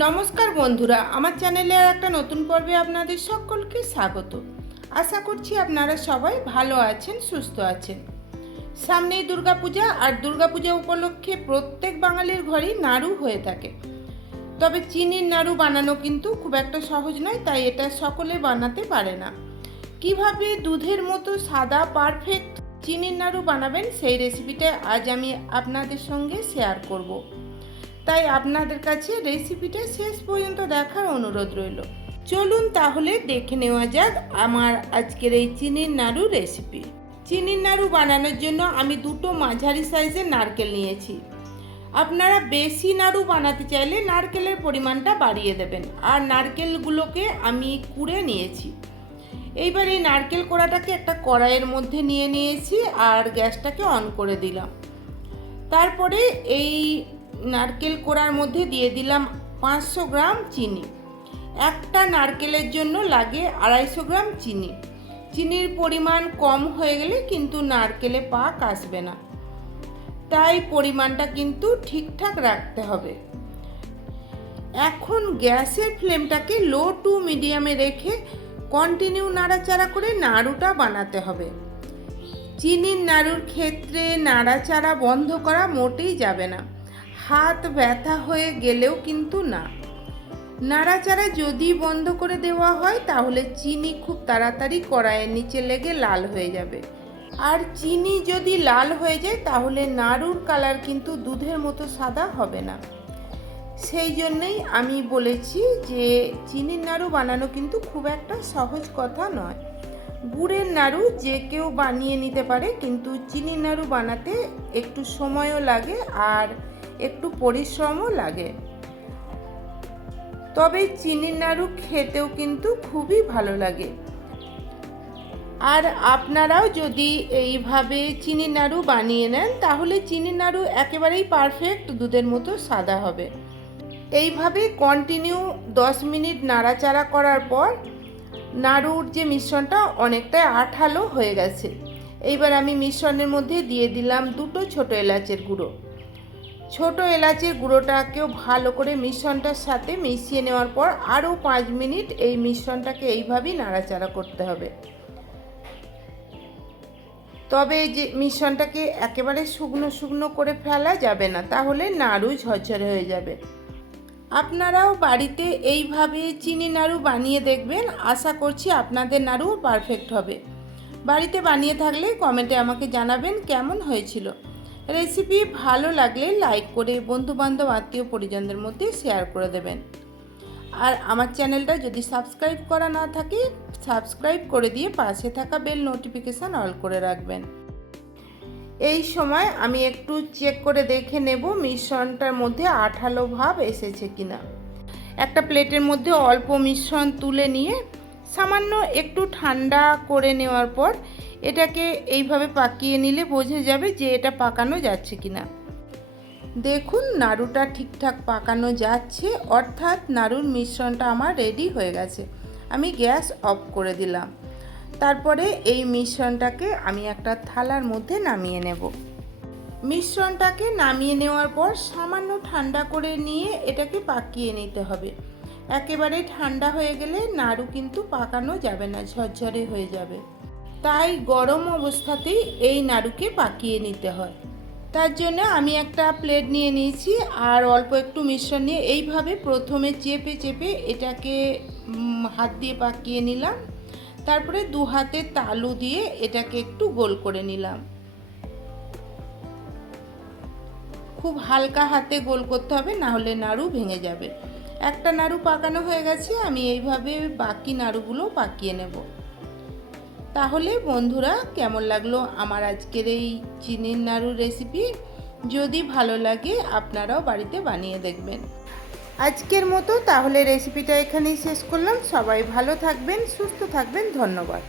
নমস্কার বন্ধুরা, আমার চ্যানেলে একটা নতুন পর্বে আপনাদের সকলকে স্বাগত। আশা করছি আপনারা সবাই ভালো আছেন, সুস্থ আছেন। সামনেই দুর্গাপূজা, আর দুর্গাপূজা উপলক্ষে প্রত্যেক বাঙালির ঘরেই নাড়ু হয়ে থাকে। তবে চিনির নাড়ু বানানো কিন্তু খুব একটা সহজ নয়, তাই এটা সকলে বানাতে পারে না। কিভাবে দুধের মতো সাদা পারফেক্ট চিনির নাড়ু বানাবেন সেই রেসিপিটা আজ আমি আপনাদের সঙ্গে শেয়ার করব। তাই আপনাদের কাছে রেসিপিটা শেষ পর্যন্ত দেখার অনুরোধ রইল। চলুন তাহলে দেখে নেওয়া যাক আমার আজকের এই চিনির নাড়ু রেসিপি। চিনির নাড়ু বানানোর জন্য আমি দুটো মাঝারি সাইজের নারকেল নিয়েছি। আপনারা বেশি নাড়ু বানাতে চাইলে নারকেলের পরিমাণটা বাড়িয়ে দেবেন। আর নারকেলগুলোকে আমি কুড়ে নিয়েছি। এইবার এই নারকেল কোড়াটাকে একটা কড়াইয়ের মধ্যে নিয়ে নিয়েছি আর গ্যাসটাকে অন করে দিলাম। তারপরে এই নারকেল কোড়ার মধ্যে দিয়ে দিলাম 500 গ্রাম চিনি। একটা নারকেলের জন্য লাগে 250 গ্রাম চিনি। চিনির পরিমাণ কম হয়ে গেলে কিন্তু নারকেলে পাক আসবে না, তাই পরিমাণটা কিন্তু ঠিকঠাক রাখতে হবে। এখন গ্যাসের ফ্লেমটাকে লো টু মিডিয়ামে রেখে কন্টিনিউ নাড়াচাড়া করে নাড়ুটা বানাতে হবে। চিনির নাড়ুর ক্ষেত্রে নাড়াচাড়া বন্ধ করা মোটেই যাবে না, হাত ব্যথা হয়ে গেলেও কিন্তু না। নাড়াচাড়া যদি বন্ধ করে দেওয়া হয় তাহলে চিনি খুব তাড়াতাড়ি কড়াইয়ের নিচে লেগে লাল হয়ে যাবে। আর চিনি যদি লাল হয়ে যায় তাহলে নাড়ুর কালার কিন্তু দুধের মতো সাদা হবে না। সেই জন্যই আমি বলেছি যে চিনির নাড়ু বানানো কিন্তু খুব একটা সহজ কথা নয়। গুড়ের নাড়ু যে কেউ বানিয়ে নিতে পারে, কিন্তু চিনির নাড়ু বানাতে একটু সময়ও লাগে আর একটু পরিশ্রমও লাগে। তবে চিনির নাড়ু খেতেও কিন্তু খুবই ভালো লাগে। আর আপনারাও যদি এইভাবে চিনির নাড়ু বানিয়ে নেন তাহলে চিনির নাড়ু একেবারেই পারফেক্ট দুধের মতো সাদা হবে। এইভাবে কন্টিনিউ 10 মিনিট নাড়াচাড়া করার পর নাড়ুর যে মিশ্রণটা অনেকটাই আঠালো হয়ে গেছে। এইবার আমি মিশ্রণের মধ্যে দিয়ে দিলাম দুটো ছোট এলাচের গুঁড়ো। ছোট এলাচের গুঁড়োটাকেও ভালো করে মিশ্রণটার সাথে মিশিয়ে নেওয়ার পর আরও 5 মিনিট এই মিশ্রণটাকে এইভাবেই নাড়াচাড়া করতে হবে। তবে যে মিশ্রণটাকে একেবারে শুকনো শুকনো করে ফেলা যাবে না, তাহলে নাড়ু ঝরঝরে হয়ে যাবে। আপনারাও বাড়িতে এইভাবে চিনি নাড়ু বানিয়ে দেখবেন, আশা করছি আপনাদের নাড়ুও পারফেক্ট হবে। বাড়িতে বানিয়ে থাকলে কমেন্টে আমাকে জানাবেন কেমন হয়েছিল। রেসিপি ভালো লাগলে লাইক করে বন্ধুবান্ধব আত্মীয় পরিজনদের মধ্যে শেয়ার করে দেবেন। আর আমার চ্যানেলটা যদি সাবস্ক্রাইব করা না থাকে সাবস্ক্রাইব করে দিয়ে পাশে থাকা বেল নোটিফিকেশান অল করে রাখবেন। এই সময় আমি একটু চেক করে দেখে নেব মিশ্রণটার মধ্যে আঠালো ভাব এসেছে কিনা। একটা প্লেটের মধ্যে অল্প মিশ্রণ তুলে নিয়ে সামান্য একটু ঠান্ডা করে নেওয়ার পর এটাকে এইভাবে পাকিয়ে নিলে বোঝা যাবে যে এটা পাকানো যাচ্ছে কিনা। দেখুন নাড়ুটা ঠিকঠাক পাকানো যাচ্ছে, অর্থাৎ নাড়ুর মিশ্রণটা আমার রেডি হয়ে গেছে। আমি গ্যাস অফ করে দিলাম। তারপরে এই মিশ্রণটাকে আমি একটা থালার মধ্যে নামিয়ে নেব। মিশ্রণটাকে নামিয়ে নেওয়ার পর সামান্য ঠান্ডা করে নিয়ে এটাকে পাকিয়ে নিতে হবে। একেবারে ঠান্ডা হয়ে গেলে নাড়ু কিন্তু পাকানো যাবে না, ঝরঝরে হয়ে যাবে। তাই গরম অবস্থাতেই এই নাড়ুকে পাকিয়ে নিতে হয়। তার জন্য আমি একটা প্লেট নিয়ে নিয়েছি আর অল্প একটু মিশ্রণ নিয়ে এইভাবে প্রথমে চেপে চেপে এটাকে হাত দিয়ে পাকিয়ে নিলাম। তারপরে দু হাতের তালু দিয়ে এটাকে একটু গোল করে নিলাম। খুব হালকা হাতে গোল করতে হবে, না হলে নাড়ু ভেঙে যাবে। একটা নাড়ু পাকানো হয়ে গেছে, আমি এইভাবে বাকি নাড়ুগুলো পাকিয়ে নেব। তাহলে বন্ধুরা কেমন লাগলো আমার আজকের এই চিনির নাড়ুর রেসিপি? যদি ভালো লাগে আপনারাও বাড়িতে বানিয়ে দেখবেন। আজকের মতো তাহলে রেসিপিটা এখানেই শেষ করলাম। সবাই ভালো থাকবেন, সুস্থ থাকবেন। ধন্যবাদ।